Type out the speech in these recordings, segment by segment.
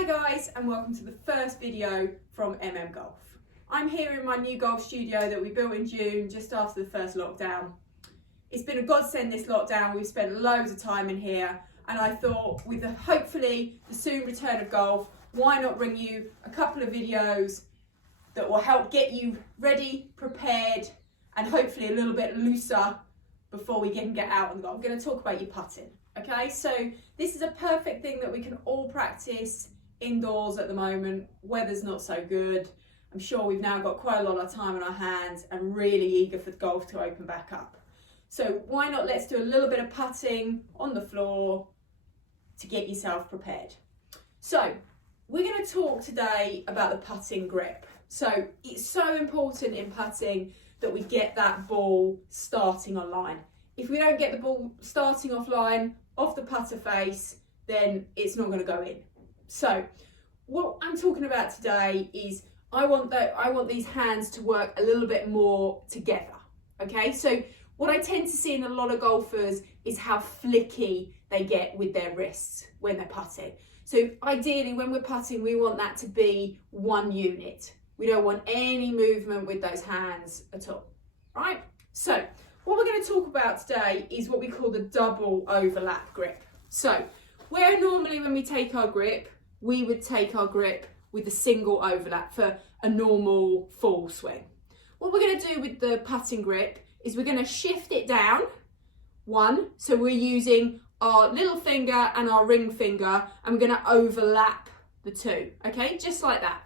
Hi guys, and welcome to the first video from Golf. I'm here in my new golf studio that we built in June just after the first lockdown. It's been a godsend this lockdown. We've spent loads of time in here, and I thought with hopefully the soon return of golf, why not bring you a couple of videos that will help get you ready, prepared, and hopefully a little bit looser before we can get out and go. I'm going to talk about your putting. Okay, so this is a perfect thing that we can all practice indoors at the moment. Weather's not so good. I'm sure we've now got quite a lot of time on our hands and really eager for golf to open back up. So why not let's do a little bit of putting on the floor to get yourself prepared. So we're going to talk today about the putting grip. So it's so important in putting that we get that ball starting on line. If we don't get the ball starting offline, off the putter face, then it's not going to go in. So what I'm talking about today is I want these hands to work a little bit more together. Okay, so what I tend to see in a lot of golfers is how flicky they get with their wrists when they're putting. So ideally when we're putting, we want that to be one unit. We don't want any movement with those hands at all, right? So what we're going to talk about today is what we call the double overlap grip. So where normally when we take our grip, we would take our grip with a single overlap for a normal full swing. What we're going to do with the putting grip is we're going to shift it down one. So we're using our little finger and our ring finger, and we're going to overlap the two. Okay, just like that.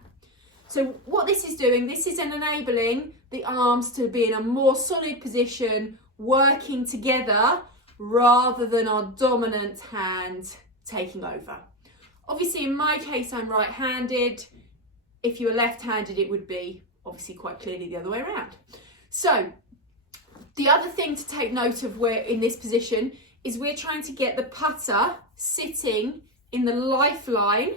So what this is doing, this is enabling the arms to be in a more solid position, working together rather than our dominant hand taking over. Obviously in my case I'm right-handed. If you were left-handed it would be obviously quite clearly the other way around. So the other thing to take note of where in this position is we're trying to get the putter sitting in the lifeline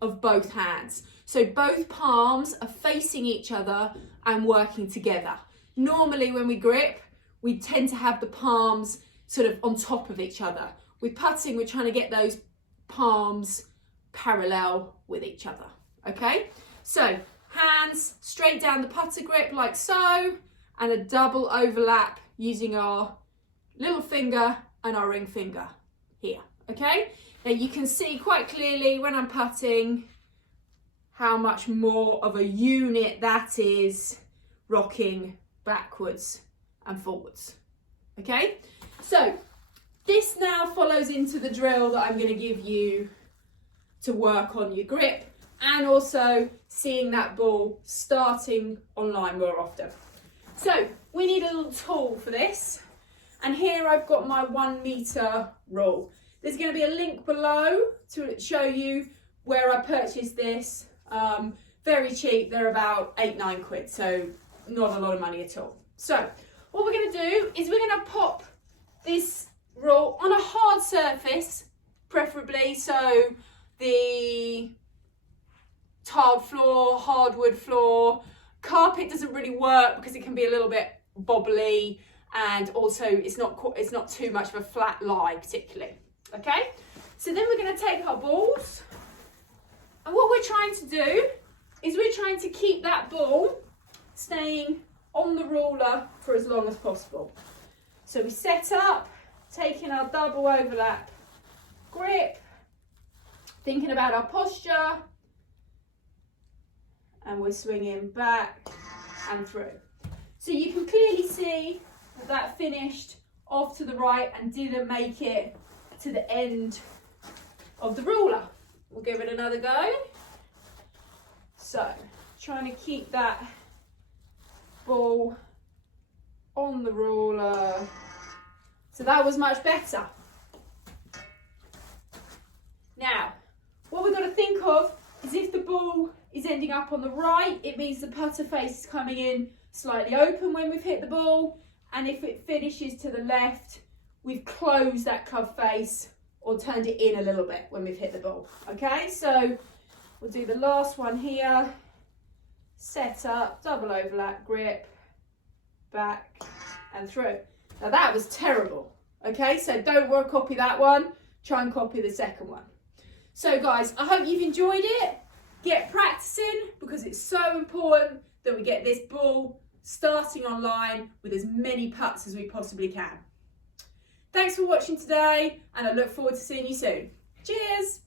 of both hands. So both palms are facing each other and working together. Normally when we grip, we tend to have the palms sort of on top of each other. With putting, we're trying to get those palms parallel with each other, okay? So hands straight down the putter grip like so, and a double overlap using our little finger and our ring finger here, okay? Now you can see quite clearly when I'm putting how much more of a unit that is rocking backwards and forwards, okay? So this now follows into the drill that I'm going to give you to work on your grip and also seeing that ball starting online more often. So we need a little tool for this, and here I've got my 1 meter rule. There's going to be a link below to show you where I purchased this. Very cheap, they're about 8-9 quid, so not a lot of money at all. So what we're going to do is we're going to pop this rule on a hard surface, preferably, so the tiled floor, hardwood floor. Carpet doesn't really work because it can be a little bit bobbly, and also it's not too much of a flat lie particularly. Okay, so then we're going to take our balls, and what we're trying to do is we're trying to keep that ball staying on the ruler for as long as possible. So we set up, taking our double overlap grip, thinking about our posture, and we're swinging back and through. So you can clearly see that that finished off to the right and didn't make it to the end of the ruler. We'll give it another go. So trying to keep that ball on the ruler. So that was much better. Now, what we've got to think of is if the ball is ending up on the right, it means the putter face is coming in slightly open when we've hit the ball. And if it finishes to the left, we've closed that club face or turned it in a little bit when we've hit the ball. Okay, so we'll do the last one here. Set up, double overlap grip, back and through. Now that was terrible. Okay, so don't copy that one. Try and copy the second one. So guys, I hope you've enjoyed it. Get practicing, because it's so important that we get this ball starting online with as many putts as we possibly can. Thanks for watching today, and I look forward to seeing you soon. Cheers!